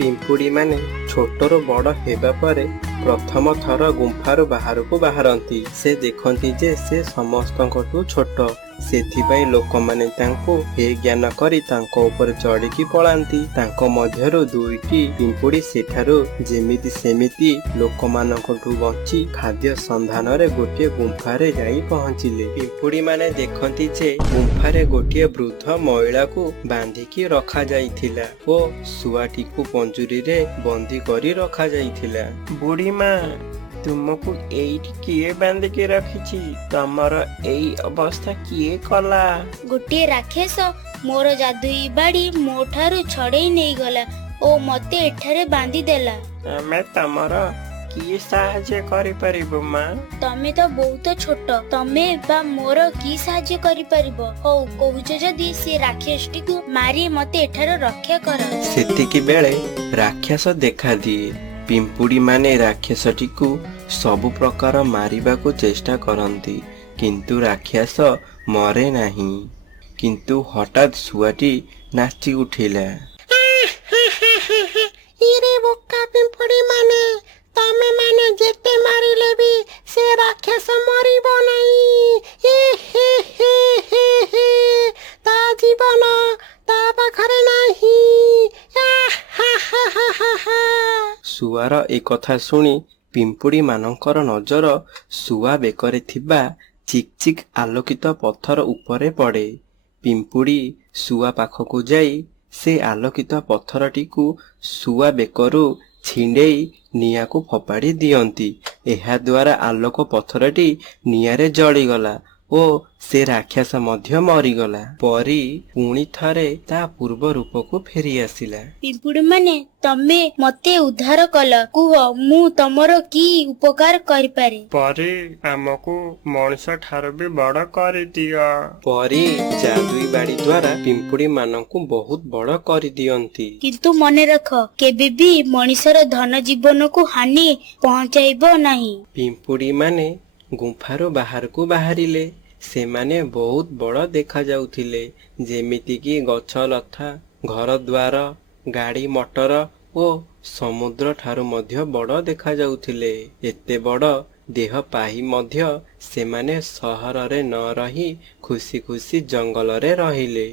ପିମ୍ପୁଡ଼ି ମାନେ ଛୋଟରୁ ବଡ଼ ହେବା ପରେ ପ୍ରଥମ ଥର ଗୁମ୍ଫାରୁ ବାହାରକୁ ବାହାରନ୍ତି। ସେ ଦେଖନ୍ତି ଯେ ସେ ସମସ୍ତଙ୍କଠୁ ଛୋଟ। ସେଥିପାଇଁ ଲୋକମାନେ ତାଙ୍କୁ ହେ ଜ୍ଞାନ କରି ତାଙ୍କ ଉପରେ ଚଢ଼ିକି ପଳାନ୍ତି। ତାଙ୍କ ମଧ୍ୟରୁ ଦୁଇଟି ପିମ୍ପୁଡ଼ି ସେଠାରୁ ଯେମିତି ସେମିତି ଲୋକମାନଙ୍କଠୁ ବଞ୍ଚି ଖାଦ୍ୟ ସନ୍ଧାନରେ ଗୋଟିଏ ଗୁମ୍ଫାରେ ଯାଇ ପହଞ୍ଚିଲେ। ପିମ୍ପୁଡ଼ି ମାନେ ଦେଖନ୍ତି ଯେ ଗୁମ୍ଫାରେ ଗୋଟିଏ ବୃଦ୍ଧ ମହିଳାକୁ ବାନ୍ଧିକି ରଖାଯାଇଥିଲା ଓ ଶୁଆଟିକୁ ପଞ୍ଜୁରୀରେ ବନ୍ଦୀ କରି ରଖାଯାଇଥିଲା। ବୁଢ଼ୀମା, ତୁମକୁ ଏଇଠି କିଏ ବାନ୍ଧିକି ରଖିଛି? ତମର ଏଇ ଅବସ୍ଥା କିଏ କଲା? ଗୋଟିଏ ରାକ୍ଷସ ମୋର ଯାଦୁଇ ବାଡ଼ି ମୋ ଠାରୁ ଛଡେଇ ନେଇଗଲା ଓ ମତେ ଏଠାରେ ବାନ୍ଧିଦେଲା। ଆମେ ତମର କି ସାହାଯ୍ୟ କରିପାରିବୁ ମା? ତମେ ତ ବହୁତ ଛୋଟ, ତମେ ବା ମୋର କି ସାହାଯ୍ୟ କରିପାରିବ? ହଉ, କହୁଛ ଯଦି ସେ ରାକ୍ଷସଟିକୁ ମାରି ମତେ ଏଠାରୁ ରକ୍ଷା କର। ସେତିକି ବେଳେ ରାକ୍ଷସ ଦେଖାଦିଏ। ପିମ୍ପୁଡ଼ି ମାନେ ରାକ୍ଷସଟିକୁ ସବୁ ପ୍ରକାର ମାରିବାକୁ ଚେଷ୍ଟା କରନ୍ତି, କିନ୍ତୁ ରାକ୍ଷସ ମରେ ନାହିଁ। କିନ୍ତୁ ହଠାତ୍ ଶୁଆଟି ନାଚି ଉଠିଲା। ଇରେ ବୋକା ପିମ୍ପୁଡ଼ି ମାନେ, ତମେ ମାନେ ଯେତେ ମାରିଲେ ବି ସେ ରାକ୍ଷସ ମରିବ ନାହିଁ। ତା ଜୀବନ ତା ପାଖରେ ନାହିଁ। ଶୁଆର ଏକଥା ଶୁଣି ପିମ୍ପୁଡ଼ି ମାନଙ୍କର ନଜର ଶୁଆ ବେକରେ ଥିବା ଚିକ୍ ଚିକ୍ ଆଲୋକିତ ପଥର ଉପରେ ପଡ଼େ। ପିମ୍ପୁଡ଼ି ଶୁଆ ପାଖକୁ ଯାଇ ସେ ଆଲୋକିତ ପଥରଟିକୁ ଶୁଆ ବେକରୁ ଛିଣ୍ଡେଇ ନିଆଁକୁ ଫୋପାଡ଼ି ଦିଅନ୍ତି। ଏହା ଦ୍ୱାରା ଆଲୋକ ପଥରଟି ନିଆଁରେ ଜଳିଗଲା ଓ ସେ ରାକ୍ଷସ ମଧ୍ୟ ମରିଗଲା। ପରି ପୁଣି ଥରେ ତା ପୂର୍ବ ରୂପକୁ ଫେରି ଆସିଲା। ପିମ୍ପୁଡ଼ି ମାନେ, ତମେ ମତେ ଉଦ୍ଧାର କଲ, କୁହ ମୁଁ ତମର କି ଉପକାର କରିପାରେ? ପରି, ଆମକୁ ମଣିଷ ଠାରୁ ବି ବଡ଼ କରିଦିଅ। ପରି ଯାଦୁଇ ବାଡ଼ି ଦ୍ୱାରା ପିମ୍ପୁଡ଼ି ମାନଙ୍କୁ ବହୁତ ବଡ଼ କରିଦିଅନ୍ତି। କିନ୍ତୁ ମନେ ରଖ, କେବେ ବି ମଣିଷର ଧନ ଜୀବନକୁ ହାନି ପହଞ୍ଚାଇବ ନାହିଁ। ପିମ୍ପୁଡ଼ି ମାନେ ଗୁମ୍ଫାରୁ ବାହାରକୁ ବାହାରିଲେ। ସେମାନେ ବହୁତ ବଡ଼ ଦେଖାଯାଉଥିଲେ, ଯେମିତିକି ଗଛ ଲତା, ଘର ଦ୍ୱାର, ଗାଡ଼ି ମଟର ଓ ସମୁଦ୍ର ଠାରୁ ମଧ୍ୟ ବଡ଼ ଦେଖାଯାଉଥିଲେ। ଏତେ ବଡ଼ ଦେହ ପାଇ ମଧ୍ୟ ସେମାନେ ସହରରେ ନ ରହି ଖୁସି ଖୁସି ଜଙ୍ଗଲରେ ରହିଲେ।